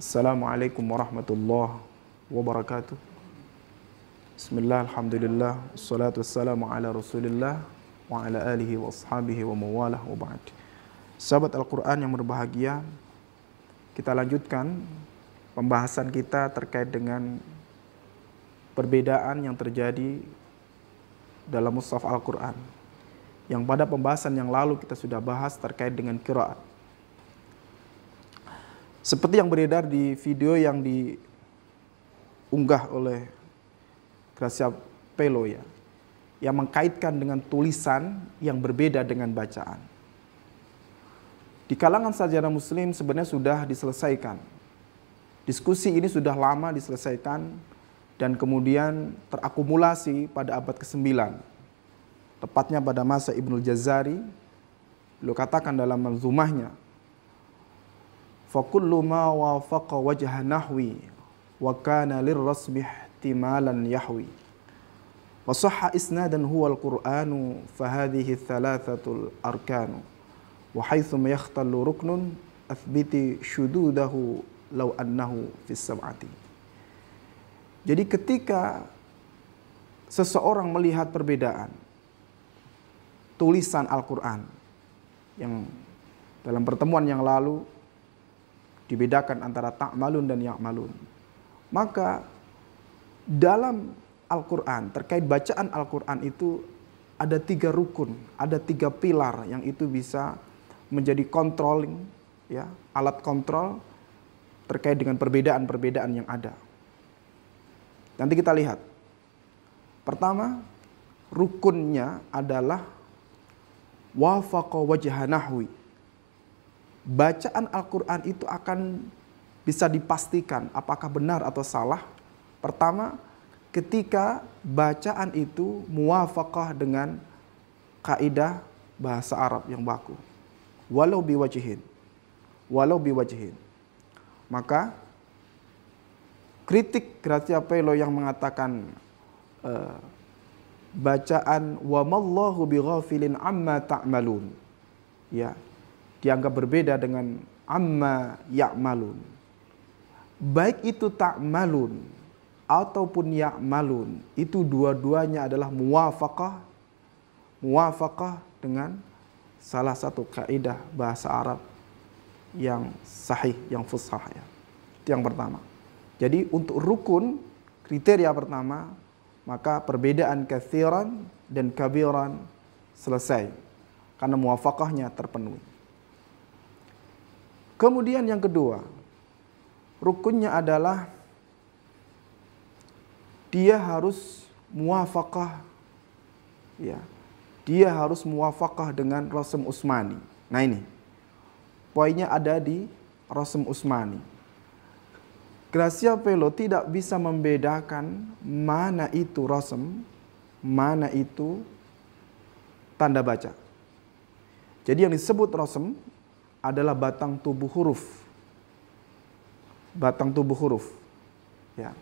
Assalamualaikum warahmatullahi wabarakatuh. Bismillah, alhamdulillah, assalatu wassalamu ala rasulillah wa ala alihi wa ashabihi wa mawalah wa ba'd. Sahabat Al-Quran yang berbahagia, kita lanjutkan pembahasan kita terkait dengan perbedaan yang terjadi dalam mushaf Al-Quran, yang pada pembahasan yang lalu kita sudah bahas terkait dengan qiraat. Seperti yang beredar di video yang diunggah oleh Gracia Pelo ya, yang mengkaitkan dengan tulisan yang berbeda dengan bacaan. Di kalangan sarjana muslim sebenarnya sudah diselesaikan. Diskusi ini sudah lama diselesaikan dan kemudian terakumulasi pada abad ke-9. Tepatnya pada masa Ibnul Jazari, beliau katakan dalam manzumahnya, فَكُلُّ مَا وَافَقَ وَجْهَ نَحْوِي وَكَانَ لِلرَّسْمِ احْتِمَالًا يَحْوِي وَصَحَّ إِسْنَادًا هُوَ الْقُرْآنُ فَهَذِهِ الثَّلَاثَةُ الْأَرْكَانُ وَحَيْثُمَ يَخْتَلُّ رُكْنٌ أَثْبِتِ شُذُوذَهُ لَوْ أَنَّهُ فِي السَّبْعَةِ. Jadi ketika seseorang melihat perbedaan tulisan Al-Quran, yang dalam pertemuan yang lalu dibedakan antara ta'malun dan ya'malun, maka dalam Al-Quran, terkait bacaan Al-Quran itu ada 3 rukun, ada 3 pilar yang itu bisa menjadi controlling, ya, alat kontrol terkait dengan perbedaan-perbedaan yang ada. Nanti kita lihat. Pertama, rukunnya adalah wafaqa wajha nahwi. Bacaan Al-Quran itu akan bisa dipastikan apakah benar atau salah. Pertama, ketika bacaan itu muwafaqah dengan kaidah bahasa Arab yang baku. Walau biwajhin. Maka kritik Gracia Pelo yang mengatakan bacaan wa mallahu bighafilin amma ta'malun, ya, dianggap berbeda dengan amma ya'malun. Baik itu ta'malun ataupun ya'malun, itu dua-duanya adalah muwafaqah dengan salah satu kaidah bahasa Arab yang sahih, yang fushah ya. Itu yang pertama. Jadi untuk rukun, kriteria pertama, maka perbedaan katsiran dan kabiran selesai karena muwafaqahnya terpenuhi. Kemudian yang kedua, rukunnya adalah dia harus muwafaqah, ya, dia harus muwafaqah dengan Rasm Utsmani. Nah ini, poinnya ada di Rasm Utsmani. Gracia Pelo tidak bisa membedakan mana itu rasm, mana itu tanda baca. Jadi yang disebut rasm adalah batang tubuh huruf. Batang tubuh huruf. Ya.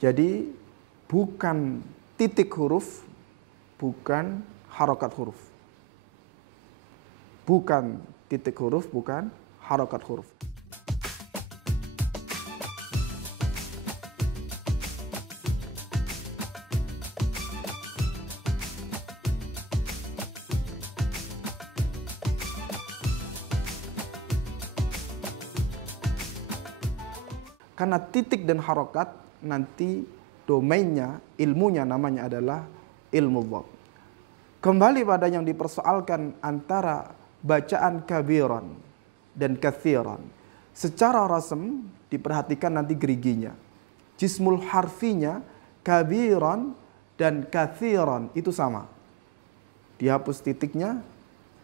Jadi bukan titik huruf, bukan harokat huruf. Bukan titik huruf, bukan harokat huruf. Karena titik dan harokat nanti domainnya, ilmunya namanya adalah ilmu dhabt. Kembali pada yang dipersoalkan antara bacaan kabiran dan katsiran. Secara rasm diperhatikan nanti geriginya. Jismul harfinya kabiran dan katsiran itu sama. Dihapus titiknya,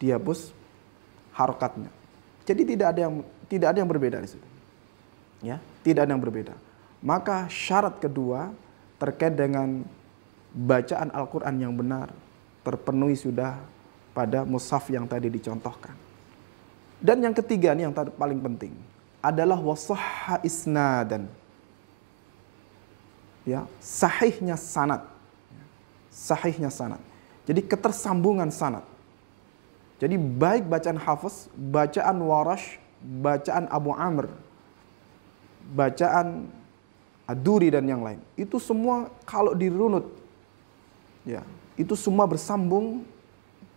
dihapus harokatnya. Jadi tidak ada yang berbeda di situ. Ya, tidak ada yang berbeda. Maka syarat kedua terkait dengan bacaan Al-Quran yang benar terpenuhi sudah pada mushaf yang tadi dicontohkan. Dan yang ketiga nih yang paling penting adalah wasahha isnadan. Ya, sahihnya sanad. Sahihnya sanad. Jadi ketersambungan sanad. Jadi baik bacaan Hafiz, bacaan Warash, bacaan Abu Amr, bacaan Ad-Duri dan yang lain. Itu semua kalau dirunut, ya, itu semua bersambung,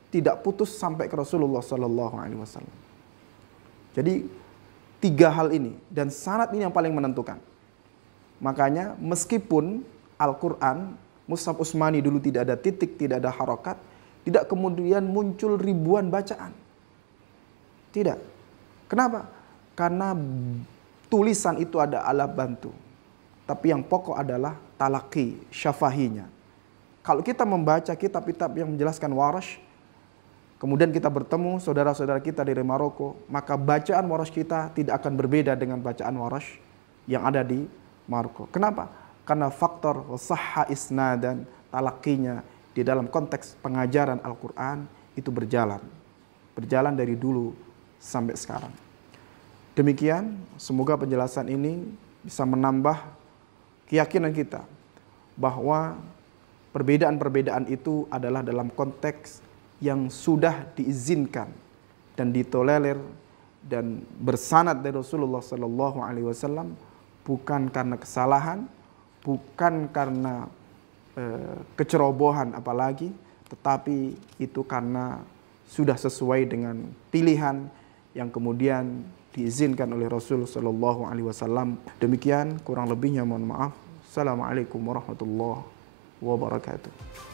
tidak putus sampai ke Rasulullah Sallallahu Alaihi Wasallam. Jadi 3 hal ini dan sanad ini yang paling menentukan. Makanya meskipun Al-Quran Mushaf Utsmani dulu tidak ada titik, tidak ada harokat, tidak kemudian muncul ribuan bacaan. Tidak. Kenapa? Karena tulisan itu ada alat bantu. Tapi yang pokok adalah talaki, syafahinya. Kalau kita membaca kitab-kitab yang menjelaskan Warash, kemudian kita bertemu saudara-saudara kita dari Maroko, maka bacaan Warash kita tidak akan berbeda dengan bacaan Warash yang ada di Maroko. Kenapa? Karena faktor sahha isnadan, talakinya di dalam konteks pengajaran Al-Quran itu berjalan. Berjalan dari dulu sampai sekarang. Demikian, semoga penjelasan ini bisa menambah keyakinan kita bahwa perbedaan-perbedaan itu adalah dalam konteks yang sudah diizinkan dan ditolerir dan bersanad dari Rasulullah Sallallahu Alaihi Wasallam, bukan karena kesalahan, bukan karena kecerobohan apalagi, tetapi itu karena sudah sesuai dengan pilihan yang kemudian diizinkan oleh Rasul Sallallahu Alaihi Wasallam. Demikian, kurang lebihnya mohon maaf. Assalamualaikum warahmatullahi wabarakatuh.